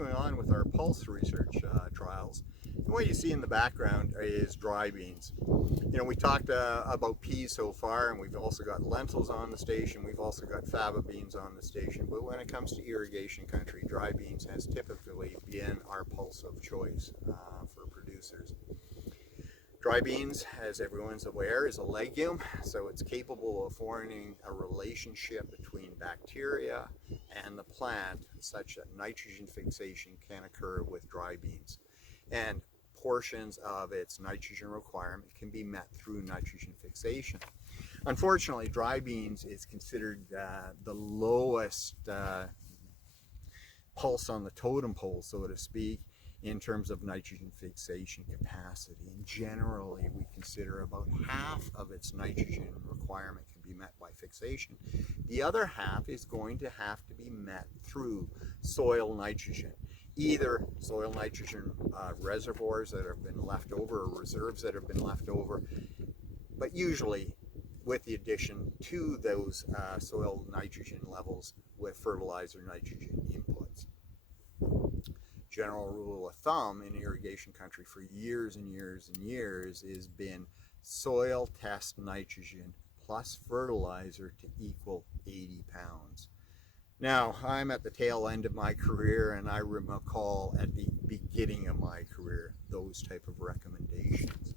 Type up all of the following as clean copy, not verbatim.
continuing on with our pulse research trials. And what you see in the background is dry beans. You know, we talked about peas so far, and we've also got lentils on the station. We've also got faba beans on the station. But when it comes to irrigation country, dry beans has typically been our pulse of choice for producers. Dry beans, as everyone's aware, is a legume, so it's capable of forming a relationship between bacteria and the plant such that nitrogen fixation can occur with dry beans. And portions of its nitrogen requirement can be met through nitrogen fixation. Unfortunately, dry beans is considered the lowest pulse on the totem pole, so to speak, in terms of nitrogen fixation capacity. And generally, we consider about half of its nitrogen requirement can be met by fixation. The other half is going to have to be met through soil nitrogen. Either soil nitrogen reservoirs that have been left over or reserves that have been left over, but usually with the addition to those soil nitrogen levels with fertilizer nitrogen inputs. General rule of thumb in irrigation country for years and years and years has been soil test nitrogen plus fertilizer to equal 80 pounds. Now, I'm at the tail end of my career, and I recall at the beginning of my career those type of recommendations.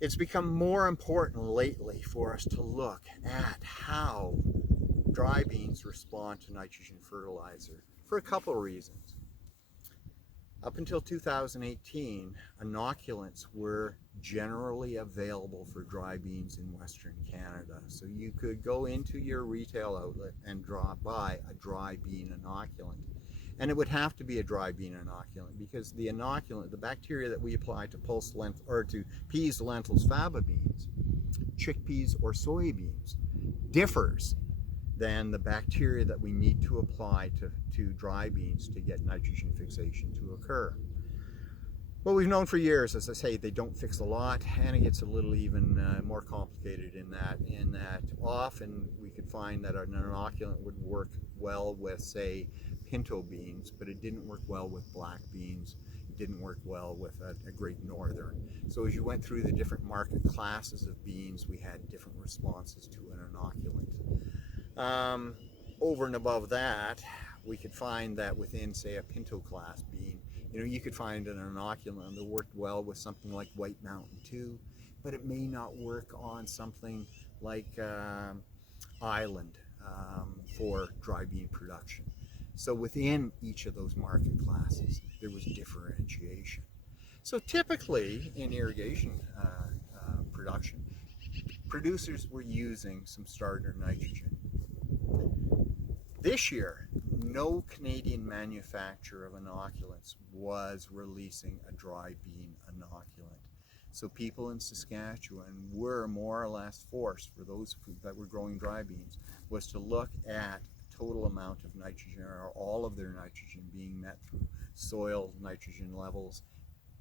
It's become more important lately for us to look at how dry beans respond to nitrogen fertilizer for a couple of reasons. Up until 2018, inoculants were generally available for dry beans in Western Canada. So you could go into your retail outlet and buy a dry bean inoculant. And it would have to be a dry bean inoculant because the inoculant, the bacteria that we apply to to peas, lentils, faba beans, chickpeas, or soybeans differs than the bacteria that we need to apply to dry beans to get nitrogen fixation to occur. Well, we've known for years, as I say, they don't fix a lot, and it gets a little even more complicated in that often we could find that an inoculant would work well with, say, pinto beans, but it didn't work well with black beans. It didn't work well with a Great Northern. So as you went through the different market classes of beans, we had different responses to an inoculant. Over and above that, we could find that within, say, a pinto class bean, you know, you could find an inoculant that worked well with something like White Mountain 2, but it may not work on something like Island for dry bean production. So within each of those market classes, there was differentiation. So typically in irrigation production, producers were using some starter nitrogen. This year, no Canadian manufacturer of inoculants was releasing a dry bean inoculant. So people in Saskatchewan were more or less forced, for those that were growing dry beans, was to look at total amount of nitrogen, or all of their nitrogen being met through soil nitrogen levels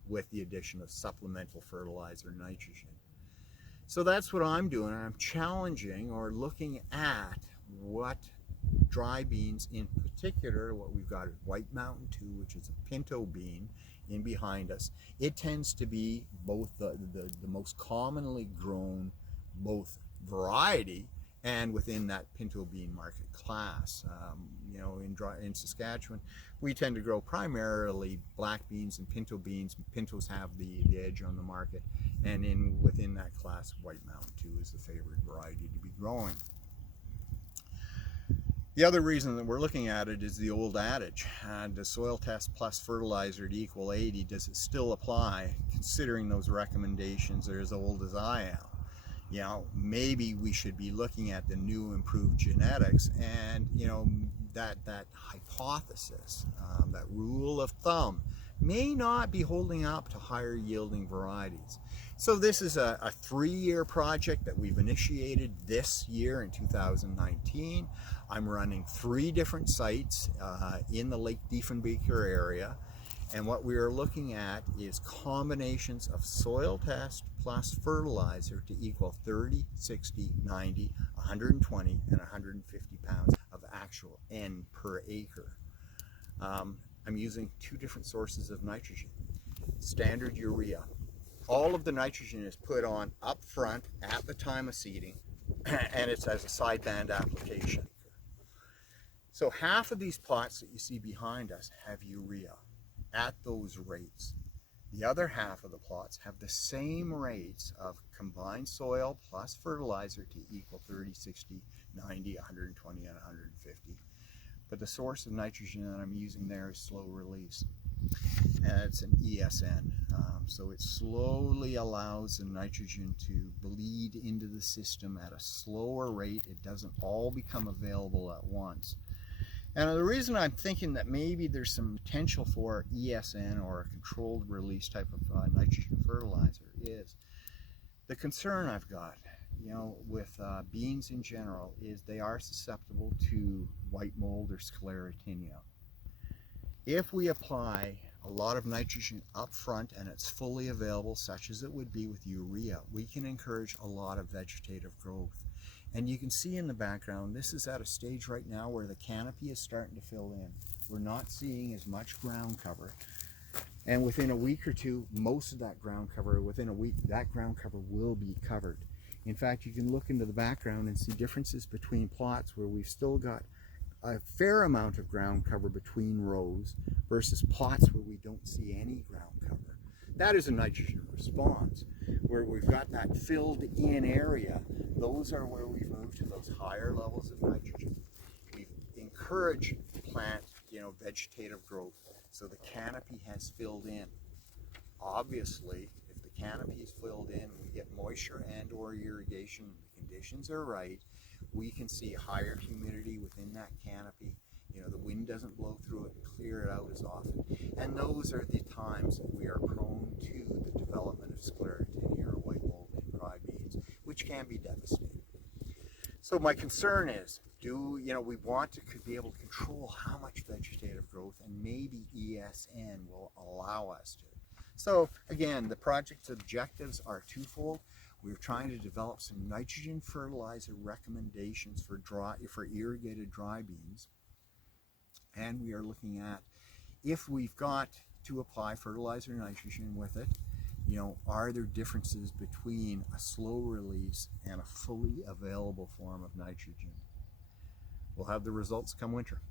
with the addition of supplemental fertilizer nitrogen. So that's what I'm doing. I'm challenging or looking at what dry beans, in particular, what we've got is White Mountain 2, which is a pinto bean in behind us. It tends to be both the most commonly grown both variety and within that pinto bean market class. You know, in Saskatchewan, we tend to grow primarily black beans and pinto beans. Pintos have the edge on the market, and within that class, White Mountain 2 is the favorite variety to be growing. The other reason that we're looking at it is the old adage, does soil test plus fertilizer to equal 80, does it still apply, considering those recommendations are as old as I am? You know, maybe we should be looking at the new improved genetics, and you know, that hypothesis, that rule of thumb, may not be holding up to higher yielding varieties. So this is a 3-year project that we've initiated this year in 2019. I'm running 3 different sites in the Lake Diefenbaker area, and what we are looking at is combinations of soil test plus fertilizer to equal 30, 60, 90, 120, and 150 pounds of actual N per acre. I'm using two different sources of nitrogen. Standard urea. All of the nitrogen is put on up front at the time of seeding, and it's as a sideband application. So half of these plots that you see behind us have urea at those rates. The other half of the plots have the same rates of combined soil plus fertilizer to equal 30, 60, 90, 120, and 150. But the source of nitrogen that I'm using there is slow release. And it's an ESN. So it slowly allows the nitrogen to bleed into the system at a slower rate. It doesn't all become available at once. And the reason I'm thinking that maybe there's some potential for ESN or a controlled release type of nitrogen fertilizer is the concern I've got, with beans in general is they are susceptible to white mold or sclerotinia. If we apply a lot of nitrogen up front and it's fully available, such as it would be with urea, we can encourage a lot of vegetative growth. And you can see in the background, this is at a stage right now where the canopy is starting to fill in. We're not seeing as much ground cover. And within a week or two, most of that ground cover, within a week, that ground cover will be covered. In fact, you can look into the background and see differences between plots where we've still got a fair amount of ground cover between rows versus plots where we don't see any ground cover. That is a nitrogen response, where we've got that filled in area. Those are where we've moved to those higher levels of nitrogen. We've encouraged plant, vegetative growth, so the canopy has filled in. Obviously, if the canopy is filled in, we get moisture and or irrigation, the conditions are right, we can see higher humidity within that canopy. The wind doesn't blow through it and clear it out as often. And those are the times that we are prone to the development of sclerotinia or white mold in dry beans, which can be devastating. So my concern is, we want to be able to control how much vegetative growth, and maybe ESN will allow us to. So again, the project's objectives are twofold. We're trying to develop some nitrogen fertilizer recommendations for irrigated dry beans. And we are looking at, if we've got to apply fertilizer nitrogen with it, are there differences between a slow release and a fully available form of nitrogen? We'll have the results come winter.